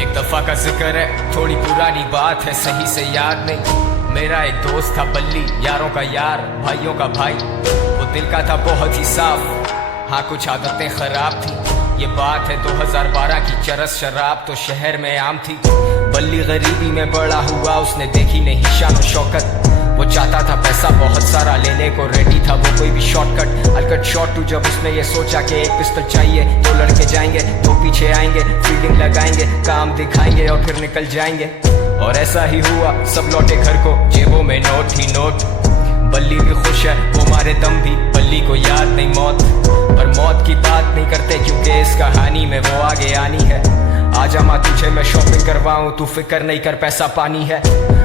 एक दफा का जिक्र है, थोड़ी पुरानी बात है, सही से याद नहीं। मेरा एक दोस्त था बल्ली, यारों का यार, भाइयों का भाई। वो दिल का था बहुत ही साफ, हाँ कुछ आदतें खराब थी। ये बात है 2012 की, चरस शराब तो शहर में आम थी। बल्ली गरीबी में बड़ा हुआ, उसने देखी नहीं शान शौकत। वो चाहता था पैसा बहुत सारा, लेने को रेडी था वो कोई भी शॉर्टकट। अलकट शॉट टू, जब उसने ये सोचा कि एक पिस्टल चाहिए, दो लड़के जाएंगे, दो पीछे आएंगे, फील्डिंग लगाएंगे, काम दिखाएंगे और फिर निकल जाएंगे। और ऐसा ही हुआ, सब लौटे घर को, जेबों में नोट ही नोट। बल्ली भी खुश है, वो मारे दम भी, बल्ली को याद नहीं मौत। पर मौत की बात नहीं करते, क्योंकि इस कहानी में वो आगे आनी है। आजा माँ तुझे मैं शॉपिंग करवाऊं, तू फिक्र नहीं कर पैसा पानी है।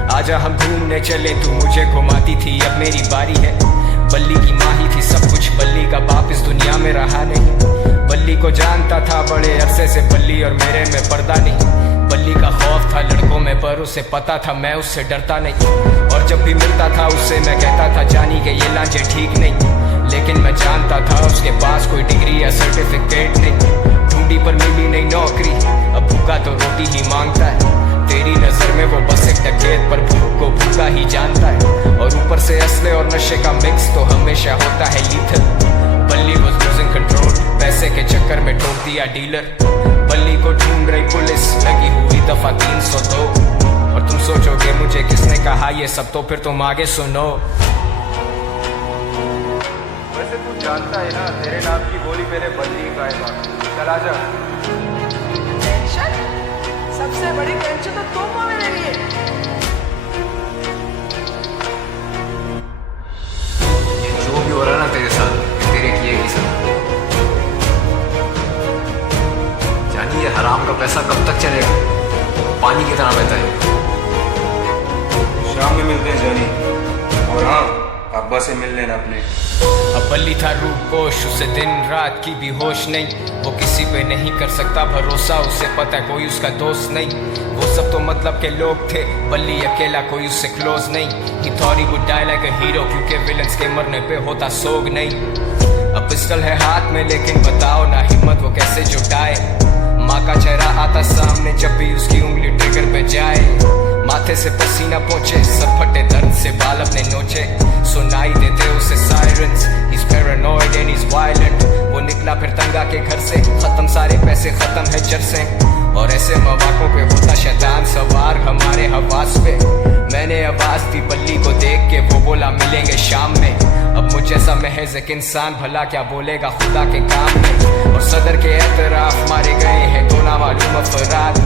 आजा हम घूमने चले, तू मुझे घुमाती थी, अब मेरी बारी है। बल्ली की माँ ही थी सब कुछ, बल्ली का बाप इस दुनिया में रहा नहीं। बल्ली को जानता था बड़े अरसे से, बल्ली और मेरे में पर्दा नहीं। बल्ली का खौफ था लड़कों में, पर उसे पता था मैं उससे डरता नहीं। और जब भी मिलता था उससे मैं कहता था, जानी के ये लांचे ठीक नहीं। लेकिन मैं जानता था उसके पास कोई डिग्री या सर्टिफिकेट नहीं। ढूंढी पर मिली नहीं नौकरी, अब भूखा तो रोटी ही मांगता है। तेरी नजर में वो बस एक डकैत, पर भूख को भूखा ही जानता है। और ऊपर से असले और नशे का मिक्स तो हमेशा होता है लीथल। बल्ली was losing control, पैसे के चक्कर में ठोक दिया डीलर। बल्ली को ढूंढ रही पुलिस, लगी हुई दफा 302। और तुम सोचोगे मुझे किसने कहा ये सब, तो फिर तुम आगे सुनो। वैसे तू जानता है ना, तेरे नाम की बोली मेरे बल्ली का है। चल आजा। टेंशन? सबसे बड़ी टेंशन तो तुम हो मेरे लिए। ये जो भी हो रहा है ना तेरे साथ, तेरे किए की सब। जानी ये हराम का पैसा कब तक चलेगा, पानी की तरह बहता है। शाम में मिलते हैं जानी, और हाँ अब्बा से मिल लेना अपने। अब बल्ली था रूपोश, उसे दिन रात की भी होश नहीं। वो किसी पे नहीं कर सकता भरोसा, उसे पता है कोई उसका दोस्त नहीं। वो सब तो मतलब के लोग थे, बल्ली अकेला कोई उससे क्लोज नहीं। He thought he would die like a hero, क्योंकि विलन्स के मरने पे होता सोग नहीं। अब पिस्टल है हाथ में, लेकिन बताओ ना हिम्मत वो कैसे जुटाए। माँ का चेहरा आता सामने जब भी उसकी उंगली ट्रिगर पे जाए। माथे से पसीना पहुंचे, सब फटे दर्द से बाल अपने नोचे। सुनाई देते उसे sirens, he's paranoid and he's violent। वो निकला फिर तंगा के घर से, खत्म सारे पैसे, खत्म है जर से। और ऐसे मौकों पे होता शैतान सवार हमारे हवास पे। मैंने आवाज दी बल्ली को देख के, वो बोला मिलेंगे शाम में। अब मुझे ऐसा महज एक इंसान भला क्या बोलेगा खुदा के काम में। और सदर के एतराफ मारे गए हैं दो नामालूम अफराद।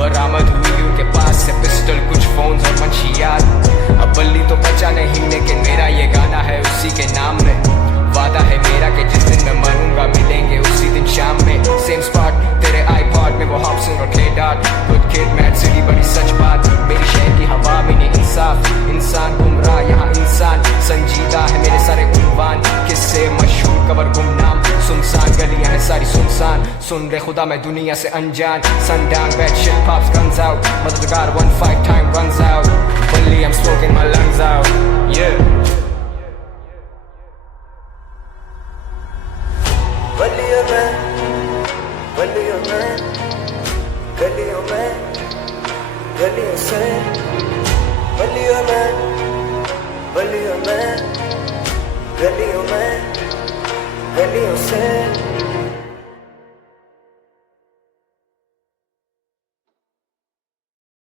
बरामद हुई उनके पास से पिस्टल, कुछ फोन्स और मंशियात। अब बल्ली तो बचा नहीं, लेकिन मेरा ये गाना है उसी के नाम में। वादा है मेरा कि जिस दिन मैं मरूंगा, मिलेंगे उसी दिन शाम में। सेम स्पॉट तेरे आईपॉड में, वो हॉब्सन और clay dot. Good kid mad city, बड़ी सच बात। मेरी शहर की हवा में नहीं इंसाफ, इंसान गुमराह यहाँ इंसान संजीदा है। मेरे सारे उन्वान किससे मशहूर, कबर गुमनाम, सुनसान गलियां हैं सारी सुनसान। सुन रे खुदा मैं दुनिया से अनजान। Sundown, bad shit pops guns out, मददगार one fight time runs out। Bally I'm smoking my lungs out, yeah। गलियों में गलियों में गलियों से, गलियों में गलियों में गलियों में गलियों से।